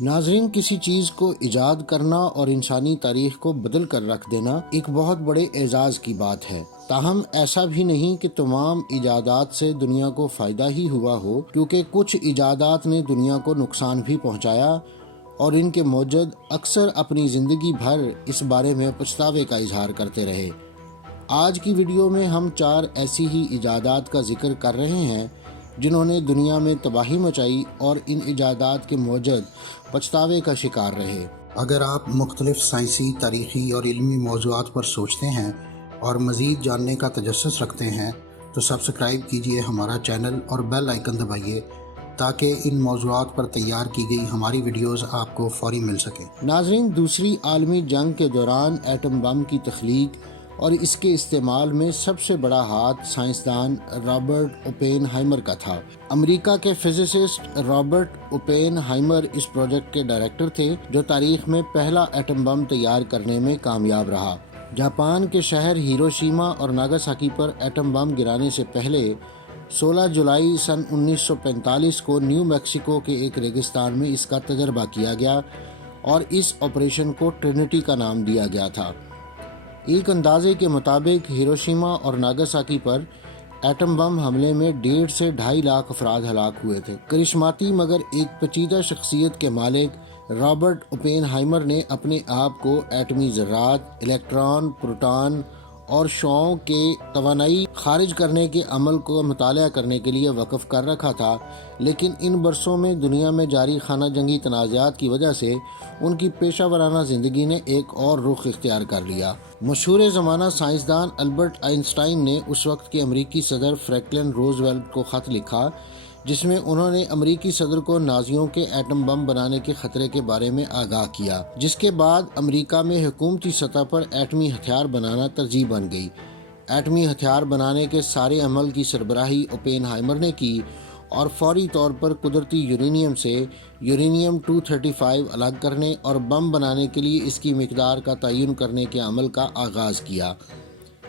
ناظرین، کسی چیز کو ایجاد کرنا اور انسانی تاریخ کو بدل کر رکھ دینا ایک بہت بڑے اعزاز کی بات ہے۔ تاہم ایسا بھی نہیں کہ تمام ایجادات سے دنیا کو فائدہ ہی ہوا ہو، کیونکہ کچھ ایجادات نے دنیا کو نقصان بھی پہنچایا اور ان کے موجد اکثر اپنی زندگی بھر اس بارے میں پچھتاوے کا اظہار کرتے رہے۔ آج کی ویڈیو میں ہم 4 ایسی ہی ایجادات کا ذکر کر رہے ہیں جنہوں نے دنیا میں تباہی مچائی اور ان ایجادات کے موجد پچھتاوے کا شکار رہے۔ اگر آپ مختلف سائنسی، تاریخی اور علمی موضوعات پر سوچتے ہیں اور مزید جاننے کا تجسس رکھتے ہیں تو سبسکرائب کیجئے ہمارا چینل اور بیل آئیکن دبائیے تاکہ ان موضوعات پر تیار کی گئی ہماری ویڈیوز آپ کو فوری مل سکیں۔ ناظرین، دوسری عالمی جنگ کے دوران ایٹم بم کی تخلیق اور اس کے استعمال میں سب سے بڑا ہاتھ سائنسدان رابرٹ اوپین ہائمر کا تھا۔ امریکہ کے فزسسٹ رابرٹ اوپین ہائمر اس پروجیکٹ کے ڈائریکٹر تھے جو تاریخ میں پہلا ایٹم بم تیار کرنے میں کامیاب رہا۔ جاپان کے شہر ہیروشیما اور ناگاساکی پر ایٹم بم گرانے سے پہلے 16 جولائی سن 1945 کو نیو میکسیکو کے ایک ریگستان میں اس کا تجربہ کیا گیا اور اس آپریشن کو ٹرینٹی کا نام دیا گیا تھا۔ ایک اندازے کے مطابق ہیروشیما اور ناگاساکی پر ایٹم بم حملے میں 1.5 سے 2.5 لاکھ افراد ہلاک ہوئے تھے۔ کرشماتی مگر ایک پیچیدہ شخصیت کے مالک رابرٹ اوپین ہائمر نے اپنے آپ کو ایٹمی ذرات، الیکٹران، پروٹون اور شعاعوں کے توانائی خارج کرنے کے عمل کو مطالعہ کرنے کے لیے وقف کر رکھا تھا، لیکن ان برسوں میں دنیا میں جاری خانہ جنگی تنازعات کی وجہ سے ان کی پیشہ ورانہ زندگی نے ایک اور رخ اختیار کر لیا۔ مشہور زمانہ سائنسدان البرٹ آئنسٹائن نے اس وقت کے امریکی صدر فرینکلن روزویلٹ کو خط لکھا جس میں انہوں نے امریکی صدر کو نازیوں کے ایٹم بم بنانے کے خطرے کے بارے میں آگاہ کیا، جس کے بعد امریکہ میں حکومتی سطح پر ایٹمی ہتھیار بنانا ترجیح بن گئی۔ ایٹمی ہتھیار بنانے کے سارے عمل کی سربراہی اوپین ہائمر نے کی اور فوری طور پر قدرتی یورینیم سے یورینیم 235 الگ کرنے اور بم بنانے کے لیے اس کی مقدار کا تعین کرنے کے عمل کا آغاز کیا۔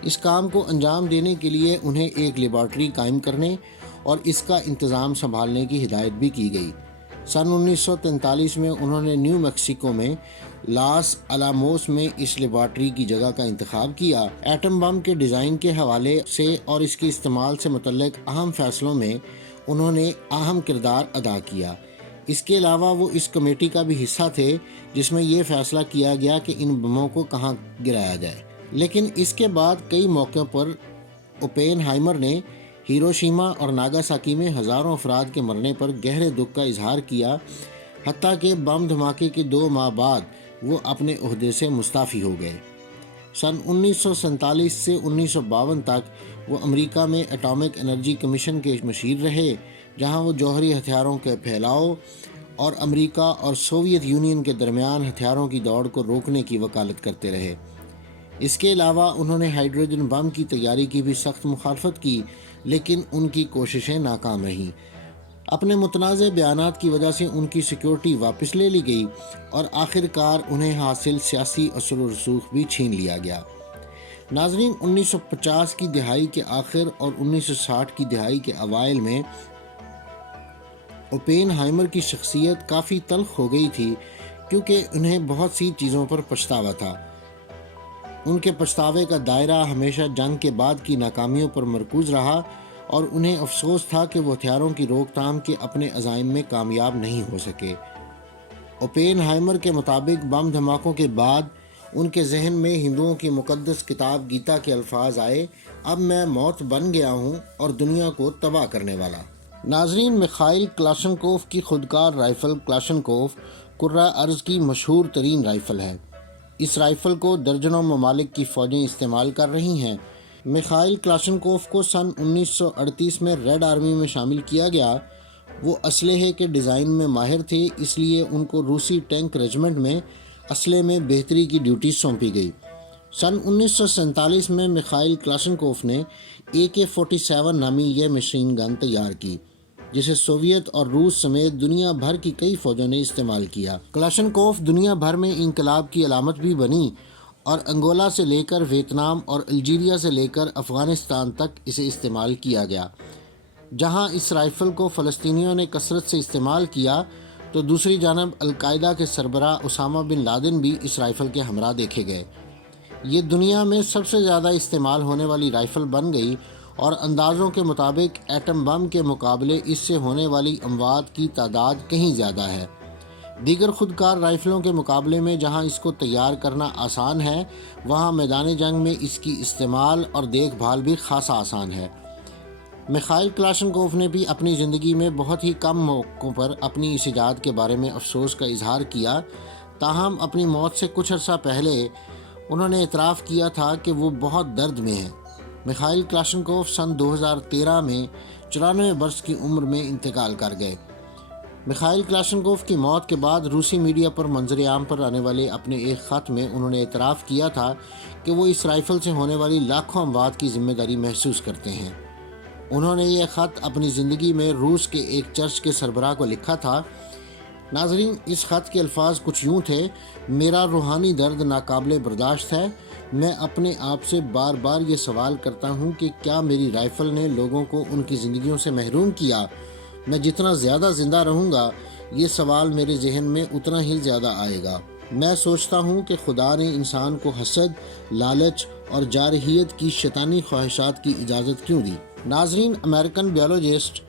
اس کام کو انجام دینے کے لیے انہیں ایک لیبارٹری قائم کرنے اور اس کا انتظام سنبھالنے کی ہدایت بھی کی گئی۔ سن 1943 میں انہوں نے نیو میکسیکو میں لاس الاموس میں اس لیبارٹری کی جگہ کا انتخاب کیا۔ ایٹم بم کے ڈیزائن کے حوالے سے اور اس کے استعمال سے متعلق اہم فیصلوں میں انہوں نے اہم کردار ادا کیا۔ اس کے علاوہ وہ اس کمیٹی کا بھی حصہ تھے جس میں یہ فیصلہ کیا گیا کہ ان بموں کو کہاں گرایا جائے۔ لیکن اس کے بعد کئی موقعوں پر اوپین ہائمر نے ہیروشیما اور ناگاساکی میں ہزاروں افراد کے مرنے پر گہرے دکھ کا اظہار کیا، حتیٰ کہ بم دھماکے کے 2 ماہ بعد وہ اپنے عہدے سے مستعفی ہو گئے۔ سن 1947 سے 1952 تک وہ امریکہ میں ایٹامک انرجی کمیشن کے مشیر رہے، جہاں وہ جوہری ہتھیاروں کے پھیلاؤ اور امریکہ اور سوویت یونین کے درمیان ہتھیاروں کی دوڑ کو روکنے کی وکالت کرتے رہے۔ اس کے علاوہ انہوں نے ہائیڈروجن بم کی تیاری کی بھی سخت مخالفت کی، لیکن ان کی کوششیں ناکام رہیں۔ اپنے متنازع بیانات کی وجہ سے ان کی سیکیورٹی واپس لے لی گئی اور آخر کار انہیں حاصل سیاسی اثر و رسوخ بھی چھین لیا گیا۔ ناظرین، 1950 کی دہائی کے آخر اور 1960 کی دہائی کے اوائل میں اوپین ہائمر کی شخصیت کافی تلخ ہو گئی تھی کیونکہ انہیں بہت سی چیزوں پر پچھتاوا تھا۔ ان کے پچھتاوے کا دائرہ ہمیشہ جنگ کے بعد کی ناکامیوں پر مرکوز رہا اور انہیں افسوس تھا کہ وہ ہتھیاروں کی روک تھام کے اپنے عزائم میں کامیاب نہیں ہو سکے۔ اوپین ہائمر کے مطابق بم دھماکوں کے بعد ان کے ذہن میں ہندوؤں کی مقدس کتاب گیتا کے الفاظ آئے، اب میں موت بن گیا ہوں اور دنیا کو تباہ کرنے والا۔ ناظرین، میخائیل کلاشنکوف کی خودکار رائفل کلاشنکوف کرۂ ارض کی مشہور ترین رائفل ہے۔ اس رائفل کو درجنوں ممالک کی فوجیں استعمال کر رہی ہیں۔ میخائیل کلاشنکوف کو سن 1938 میں ریڈ آرمی میں شامل کیا گیا۔ وہ اسلحے کے ڈیزائن میں ماہر تھے، اس لیے ان کو روسی ٹینک ریجمنٹ میں اسلحے میں بہتری کی ڈیوٹی سونپی گئی۔ سن 1947 میں میخائیل کلاشنکوف نے AK-47 نامی یہ مشین گن تیار کی، جسے سوویت اور روس سمیت دنیا بھر کی کئی فوجوں نے استعمال کیا۔ کلاشنکوف دنیا بھر میں انقلاب کی علامت بھی بنی اور انگولا سے لے کر ویتنام اور الجیریا سے لے کر افغانستان تک اسے استعمال کیا گیا۔ جہاں اس رائفل کو فلسطینیوں نے کثرت سے استعمال کیا، تو دوسری جانب القاعدہ کے سربراہ اسامہ بن لادن بھی اس رائفل کے ہمراہ دیکھے گئے۔ یہ دنیا میں سب سے زیادہ استعمال ہونے والی رائفل بن گئی اور اندازوں کے مطابق ایٹم بم کے مقابلے اس سے ہونے والی اموات کی تعداد کہیں زیادہ ہے۔ دیگر خودکار رائفلوں کے مقابلے میں جہاں اس کو تیار کرنا آسان ہے، وہاں میدان جنگ میں اس کی استعمال اور دیکھ بھال بھی خاصا آسان ہے۔ میخائیل کلاشنکوف نے بھی اپنی زندگی میں بہت ہی کم موقعوں پر اپنی اس ایجاد کے بارے میں افسوس کا اظہار کیا، تاہم اپنی موت سے کچھ عرصہ پہلے انہوں نے اعتراف کیا تھا کہ وہ بہت درد میں ہیں۔ میخائیل کلاشنکوف سن 2013 میں 94 برس کی عمر میں انتقال کر گئے۔ میخائیل کلاشنکوف کی موت کے بعد روسی میڈیا پر منظر عام پر آنے والے اپنے ایک خط میں انہوں نے اعتراف کیا تھا کہ وہ اس رائفل سے ہونے والی لاکھوں اموات کی ذمہ داری محسوس کرتے ہیں۔ انہوں نے یہ خط اپنی زندگی میں روس کے ایک چرچ کے سربراہ کو لکھا تھا۔ ناظرین، اس خط کے الفاظ کچھ یوں تھے: میرا روحانی درد ناقابل برداشت ہے۔ میں اپنے آپ سے بار بار یہ سوال کرتا ہوں کہ کیا میری رائفل نے لوگوں کو ان کی زندگیوں سے محروم کیا؟ میں جتنا زیادہ زندہ رہوں گا، یہ سوال میرے ذہن میں اتنا ہی زیادہ آئے گا۔ میں سوچتا ہوں کہ خدا نے انسان کو حسد، لالچ اور جارحیت کی شیطانی خواہشات کی اجازت کیوں دی؟ ناظرین، امریکن بیولوجسٹ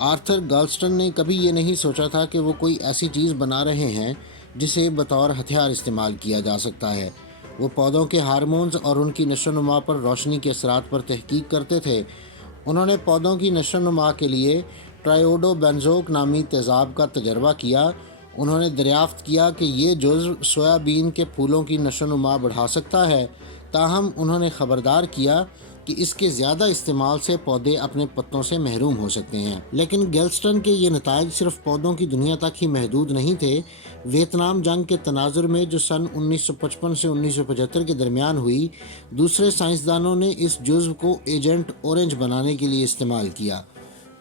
آرتھر گالسٹن نے کبھی یہ نہیں سوچا تھا کہ وہ کوئی ایسی چیز بنا رہے ہیں جسے بطور ہتھیار استعمال کیا جا سکتا ہے۔ وہ پودوں کے ہارمونز اور ان کی نشو و نما پر روشنی کے اثرات پر تحقیق کرتے تھے۔ انہوں نے پودوں کی نشو و نما کے لیے ٹرائیوڈو بینزوک نامی تیزاب کا تجربہ کیا۔ انہوں نے دریافت کیا کہ یہ جزو سویا بین کے پھولوں کی نشو و نما بڑھا سکتا ہے، تاہم انہوں نے خبردار کیا کہ اس کے زیادہ استعمال سے پودے اپنے پتوں سے محروم ہو سکتے ہیں۔ لیکن گیلسٹن کے یہ نتائج صرف پودوں کی دنیا تک ہی محدود نہیں تھے۔ ویتنام جنگ کے تناظر میں جو سن 1955 سے 1975 کے درمیان ہوئی، دوسرے سائنسدانوں نے اس جزو کو ایجنٹ اورنج بنانے کے لیے استعمال کیا۔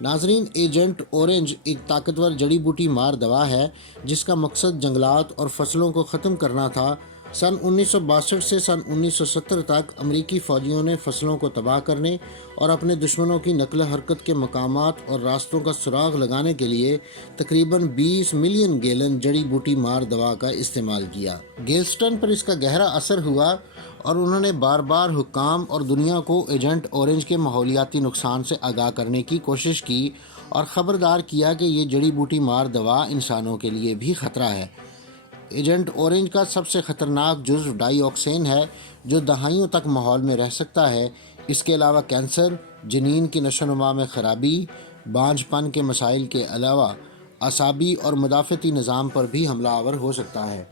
ناظرین، ایجنٹ اورنج ایک طاقتور جڑی بوٹی مار دوا ہے جس کا مقصد جنگلات اور فصلوں کو ختم کرنا تھا۔ سن 1962 سے سن 1970 تک امریکی فوجیوں نے فصلوں کو تباہ کرنے اور اپنے دشمنوں کی نقل و حرکت کے مقامات اور راستوں کا سراغ لگانے کے لیے تقریباً 20 ملین گیلن جڑی بوٹی مار دوا کا استعمال کیا۔ گیلسٹن پر اس کا گہرا اثر ہوا اور انہوں نے بار بار حکام اور دنیا کو ایجنٹ اورنج کے ماحولیاتی نقصان سے آگاہ کرنے کی کوشش کی اور خبردار کیا کہ یہ جڑی بوٹی مار دوا انسانوں کے لیے بھی خطرہ ہے۔ ایجنٹ اورنج کا سب سے خطرناک جزو ڈائی آکسین ہے جو دہائیوں تک ماحول میں رہ سکتا ہے۔ اس کے علاوہ کینسر، جنین کی نشو و نما میں خرابی، بانجھ پن کے مسائل کے علاوہ اعصابی اور مدافعتی نظام پر بھی حملہ آور ہو سکتا ہے۔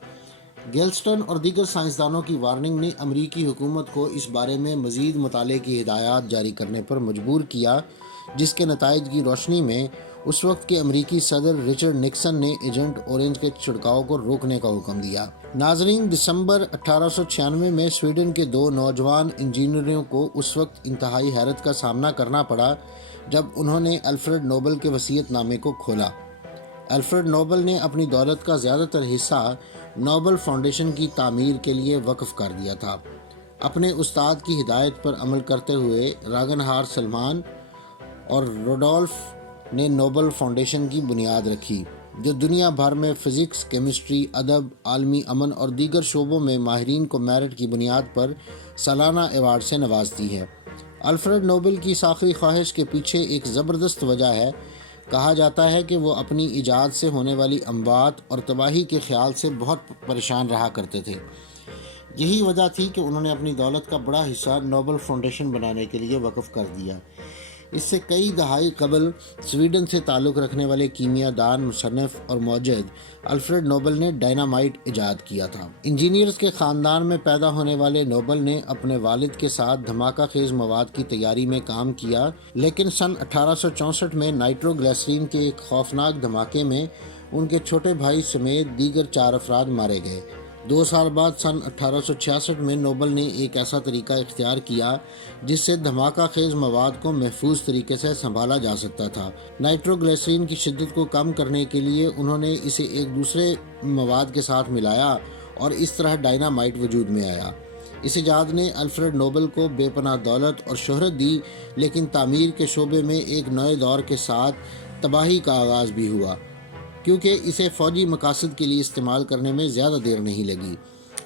گیلسٹن اور دیگر سائنسدانوں کی وارننگ نے امریکی حکومت کو اس بارے میں مزید مطالعے کی ہدایات جاری کرنے پر مجبور کیا، جس کے نتائج کی روشنی میں اس وقت کے امریکی صدر رچرڈ نکسن نے ایجنٹ اورنج کے چھڑکاؤ کو روکنے کا حکم دیا۔ ناظرین، دسمبر 1896 میں سویڈن کے دو نوجوان انجینئروں کو اس وقت انتہائی حیرت کا سامنا کرنا پڑا جب انہوں نے الفریڈ نوبل کے وصیت نامے کو کھولا۔ الفریڈ نوبل نے اپنی دولت کا زیادہ تر حصہ نوبل فاؤنڈیشن کی تعمیر کے لیے وقف کر دیا تھا۔ اپنے استاد کی ہدایت پر عمل کرتے ہوئے راگنہار سلمان اور روڈولف نے نوبل فاؤنڈیشن کی بنیاد رکھی، جو دنیا بھر میں فزکس، کیمسٹری، ادب، عالمی امن اور دیگر شعبوں میں ماہرین کو میرٹ کی بنیاد پر سالانہ ایوارڈ سے نوازتی ہے۔ الفریڈ نوبل کی اس آخری خواہش کے پیچھے ایک زبردست وجہ ہے۔ کہا جاتا ہے کہ وہ اپنی ایجاد سے ہونے والی اموات اور تباہی کے خیال سے بہت پریشان رہا کرتے تھے۔ یہی وجہ تھی کہ انہوں نے اپنی دولت کا بڑا حصہ نوبل فاؤنڈیشن بنانے کے لیے وقف کر دیا۔ اس سے کئی دہائی قبل سویڈن سے تعلق رکھنے والے کیمیا دان، مصنف اور موجد الفریڈ نوبل نے ڈائنامائٹ ایجاد کیا تھا۔ انجینئرز کے خاندان میں پیدا ہونے والے نوبل نے اپنے والد کے ساتھ دھماکہ خیز مواد کی تیاری میں کام کیا، لیکن سن 1864 میں نائٹرو گلیسرین کے ایک خوفناک دھماکے میں ان کے چھوٹے بھائی سمیت دیگر 4 افراد مارے گئے۔ 2 سال بعد سن 1866 میں نوبل نے ایک ایسا طریقہ اختیار کیا جس سے دھماکہ خیز مواد کو محفوظ طریقے سے سنبھالا جا سکتا تھا۔ نائٹرو گلیسرین کی شدت کو کم کرنے کے لیے انہوں نے اسے ایک دوسرے مواد کے ساتھ ملایا اور اس طرح ڈائنامائٹ وجود میں آیا۔ اس ایجاد نے الفریڈ نوبل کو بے پناہ دولت اور شہرت دی، لیکن تعمیر کے شعبے میں ایک نئے دور کے ساتھ تباہی کا آغاز بھی ہوا۔ کیونکہ اسے فوجی مقاصد کے لیے استعمال کرنے میں زیادہ دیر نہیں لگی۔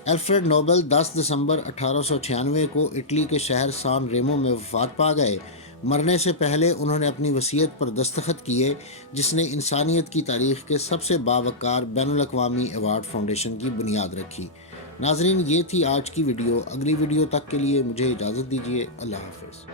الفریڈ نوبل 10 دسمبر 1896 کو اٹلی کے شہر سان ریمو میں وفات پا گئے۔ مرنے سے پہلے انہوں نے اپنی وصیت پر دستخط کیے، جس نے انسانیت کی تاریخ کے سب سے باوقار بین الاقوامی ایوارڈ فاؤنڈیشن کی بنیاد رکھی۔ ناظرین، یہ تھی آج کی ویڈیو۔ اگلی ویڈیو تک کے لیے مجھے اجازت دیجیے۔ اللہ حافظ۔